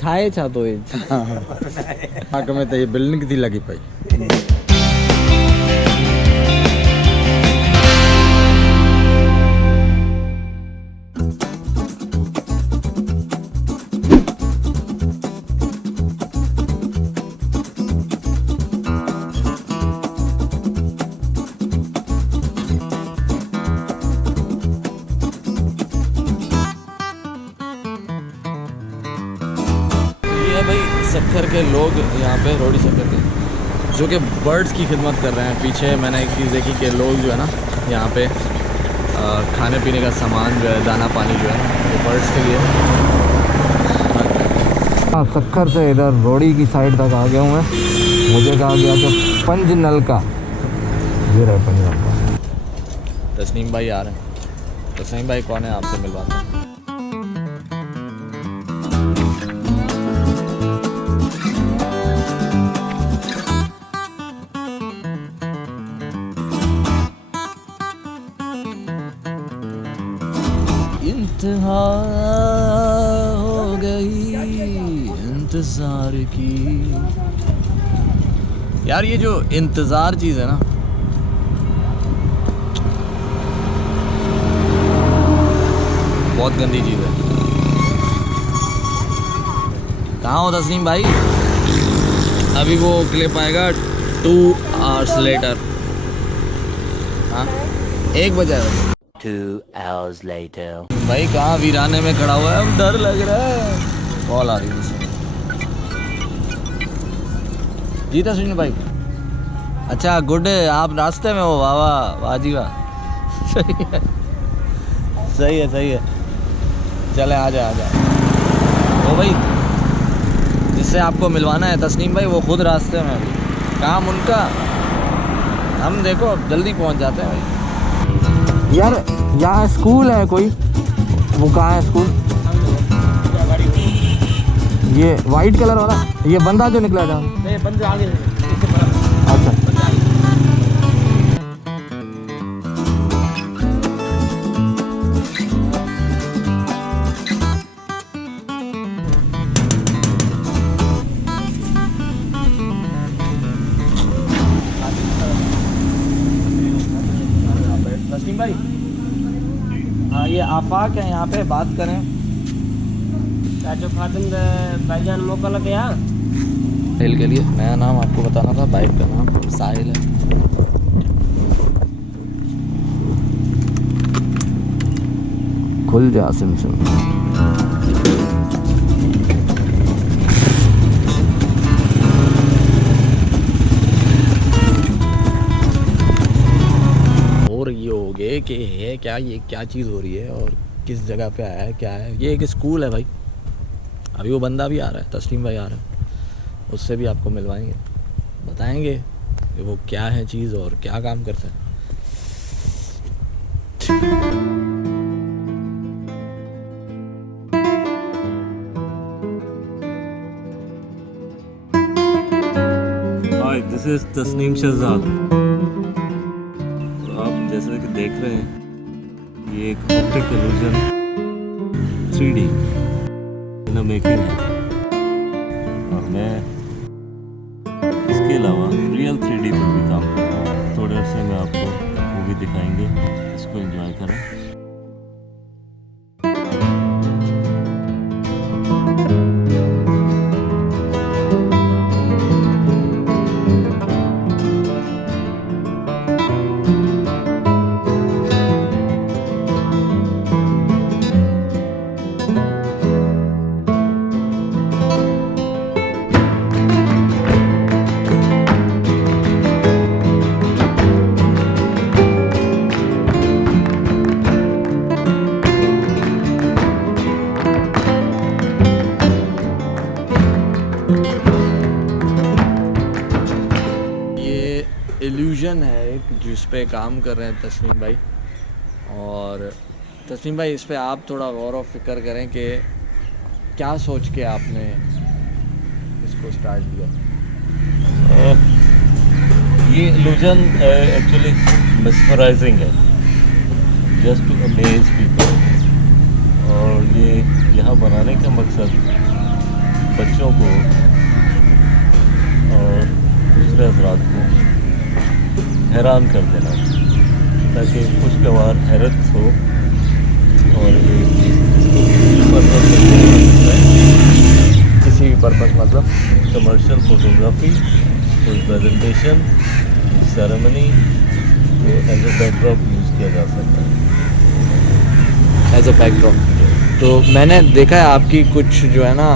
ठाए छा तो आग में तो ये बिल्डिंग थी लगी पई। सक्खर के लोग यहाँ पे रोडी सक्खर के जो कि बर्ड्स की खिदमत कर रहे हैं। पीछे मैंने एक चीज़ देखी कि लोग जो है ना यहाँ पे खाने पीने का सामान जो है, दाना पानी जो है वो बर्ड्स के लिए। हाँ, सक्खर से इधर रोडी की साइड तक आ गया हूँ मैं। मुझे कहा गया कि पंज नलका, ये रहे पंज नलका। तस्नीम भाई आ रहे हैं। तस्नीम भाई कौन है, आपसे मिलवाते हैं। इंतहा हो गई इंतजार की। यार ये जो इंतजार चीज़ है ना, बहुत गंदी चीज़ है। कहाँ हो तस्नीम भाई? अभी वो क्लिप आएगा 2 hours later। हाँ 1 बजे 2 hours later। भाई कहाँ वीराने में खड़ा हुआ है, अब डर लग रहा है। कॉल आ रही है जी तस्वीर भाई। अच्छा गुड, आप रास्ते में हो? वाह वाह, वाह जी वाह। सही है सही है सही है। चले आ जाए वो भाई जिससे आपको मिलवाना है तस्नीम भाई, वो खुद रास्ते में अभी। काम उनका, हम देखो अब जल्दी पहुंच जाते हैं भाई। यार यहाँ स्कूल है कोई, वो कहाँ है स्कूल? ये वाइट कलर वाला, ये बंदा जो निकला था। नहीं, बंदे आगे। अच्छा तस्नीम भाई, हाँ ये आफाक है, यहाँ पे बात करें। जो खातिम भाईजान मौका लग गया साहिल के लिए नया नाम आपको बताना था, बाइक का नाम साहिल है। खुल जा सिमसिम। और ये हो गए कि है क्या, ये क्या चीज़ हो रही है और किस जगह पे आया है, क्या है? ये एक स्कूल है भाई। अभी वो बंदा भी आ रहा है, तस्लीम भाई आ रहा है, उससे भी आपको मिलवाएंगे, बताएंगे कि वो क्या है चीज़ और क्या काम करता है। हाय, दिस इज तस्नीम शहजाद। तो आप जैसे कि देख रहे हैं, ये एक optic illusion 3D in making है, और मैं इसके अलावा रियल 3D पर भी काम करता हूँ। थोड़े अरसे में आपको मूवी दिखाएंगे, इसको एंजॉय करें। इल्यूजन है एक, जिस पे काम कर रहे हैं तस्नीम भाई। और तस्नीम भाई इस पे आप थोड़ा गौर व फिक्र करें कि क्या सोच के आपने इसको स्टार्ट किया। ये इल्यूजन एक्चुअली मेस्मराइजिंग है, जस्ट टू अमेज पीपल। और ये यहाँ बनाने का मकसद बच्चों को और दूसरे अफराद को हैरान कर देना, ताकि खुशगवार हैरत हो और ये किसी भी पर्पस मतलब कमर्शियल फोटोग्राफी, कोई प्रेजेंटेशन, सेरेमनी को एज ए बैकड्रॉप यूज़ किया जा सकता है। As a backdrop. तो मैंने देखा है आपकी कुछ जो है ना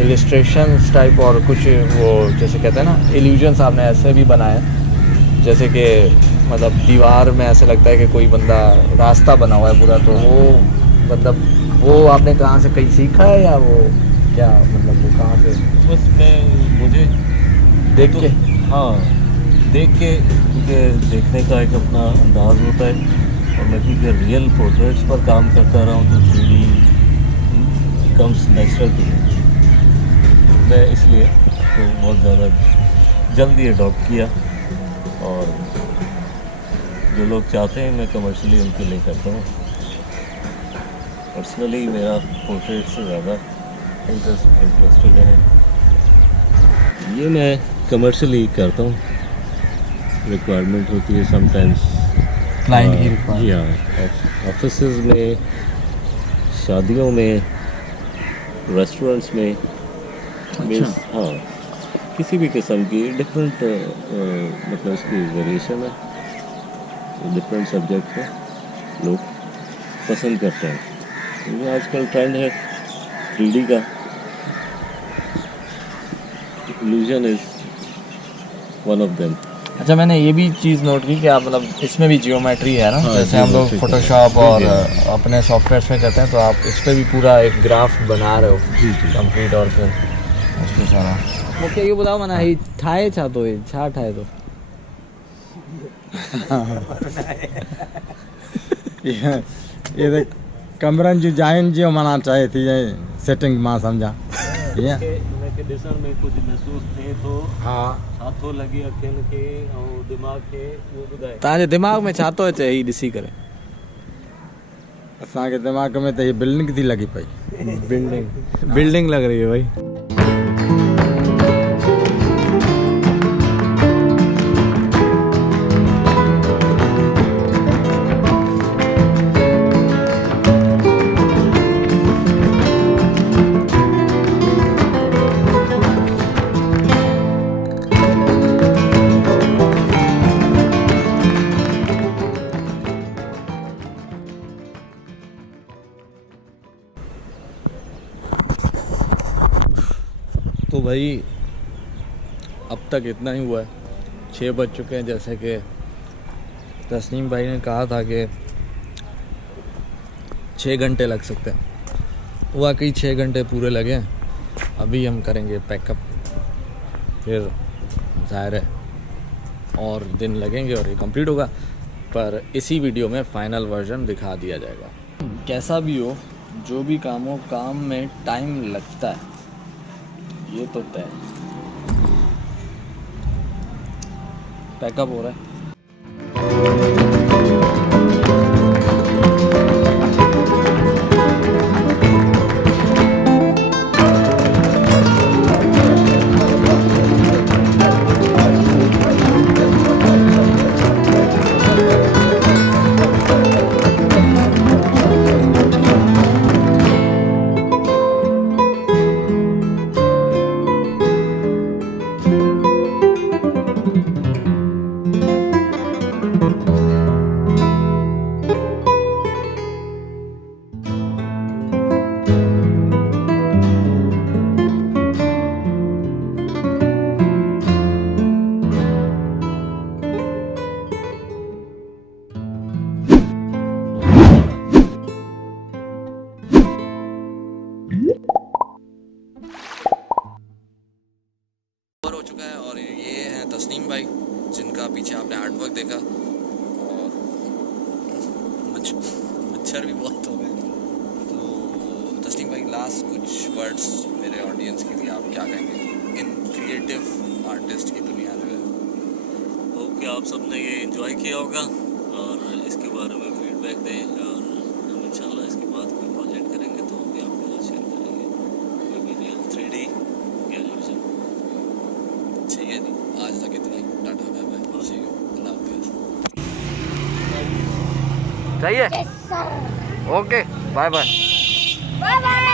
इलिस्ट्रेशंस टाइप और कुछ वो जैसे कहते हैं ना इल्यूजन्स आपने ऐसे भी बनाए, जैसे कि मतलब दीवार में ऐसे लगता है कि कोई बंदा रास्ता बना हुआ है पूरा, तो वो मतलब वो आपने कहाँ से कहीं सीखा है या वो क्या मतलब वो कहाँ से बस मुझे देख के? हाँ, देख के, क्योंकि देखने का एक अपना अंदाज़ होता है, और मैं क्योंकि रियल पोर्ट्रेट्स पर काम करता रहा हूँ तो 3D comes natural to me. मैं इसलिए तो बहुत ज़्यादा जल्दी अडॉप्ट किया, और जो लोग चाहते हैं मैं कमर्शियली उनके लिए करता हूँ। पर्सनली मेरा पोर्ट्रेट से ज़्यादा इंटरेस्टेड है, ये मैं कमर्शियली करता हूँ। रिक्वायरमेंट होती है समटाइम्स क्लाइंट की जी हाँ, ऑफिस में, शादियों में, रेस्टोरेंट्स में, मीन्स हाँ किसी भी किस्म की डिफरेंट मतलब इसकी वेरिएशन है, डिफरेंट सब्जेक्ट पे लोग पसंद करते हैं, क्योंकि आजकल ट्रेंड है 3D का। Illusion is one of them. अच्छा, मैंने ये भी चीज़ नोट की कि आप मतलब इसमें भी जियोमेट्री है ना, हाँ, जैसे हम लोग geometry फोटोशॉप जी, और जी। अपने सॉफ्टवेयर में करते हैं, तो आप इस पर भी पूरा एक ग्राफ बना रहे हो जी जी कंप्लीट, और फिर उसमें सारा मूंखे इहो ॿुधायो माना ही ठाहे छा थो, हे छा ठाहे थो? ये देख कमरन जो जाइन जो मना चाहे थी सेटिंग मां समझा ये उनखे ॾिसण में कुझु महसूस थिए थो, हाँ छा थो लॻे अखियुनि खे ऐं दिमाग़ खे, उहो ॿुधाए। तव्हांजे दिमाग़ में छा थो अचे ही ॾिसी करे? असांखे दिमाग़ में तो ये बिल्डिंग थी लगी पई। बिल्डिंग लग रही है भाई। तो भाई अब तक इतना ही हुआ है, 6 बज चुके हैं। जैसे कि तस्नीम भाई ने कहा था कि 6 घंटे लग सकते हैं, वाकई 6 घंटे पूरे लगे हैं। अभी हम करेंगे पैकअप, फिर ज़ाहिर है और दिन लगेंगे और ये कंप्लीट होगा, पर इसी वीडियो में फ़ाइनल वर्जन दिखा दिया जाएगा। कैसा भी हो, जो भी काम हो, काम में टाइम लगता है, ये तो तय। पैकअप हो रहा है। हो चुका है, और ये हैं तस्नीम भाई, जिनका पीछे आपने आर्टवर्क देखा, और मच्छर भी बहुत हो गए। तो तस्नीम भाई, लास्ट कुछ वर्ड्स मेरे ऑडियंस के लिए आप क्या कहेंगे इन क्रिएटिव आर्टिस्ट की दुनिया में? होप कि आप सबने ये एंजॉय किया होगा और इसके बारे में फीडबैक दें, और हम इंशाल्लाह इसके बाद कोई प्रोजेक्ट करेंगे तो भी आपके साथ शेयर करेंगे। कोई चाहिए? Yes, sir. Okay bye bye. Bye bye.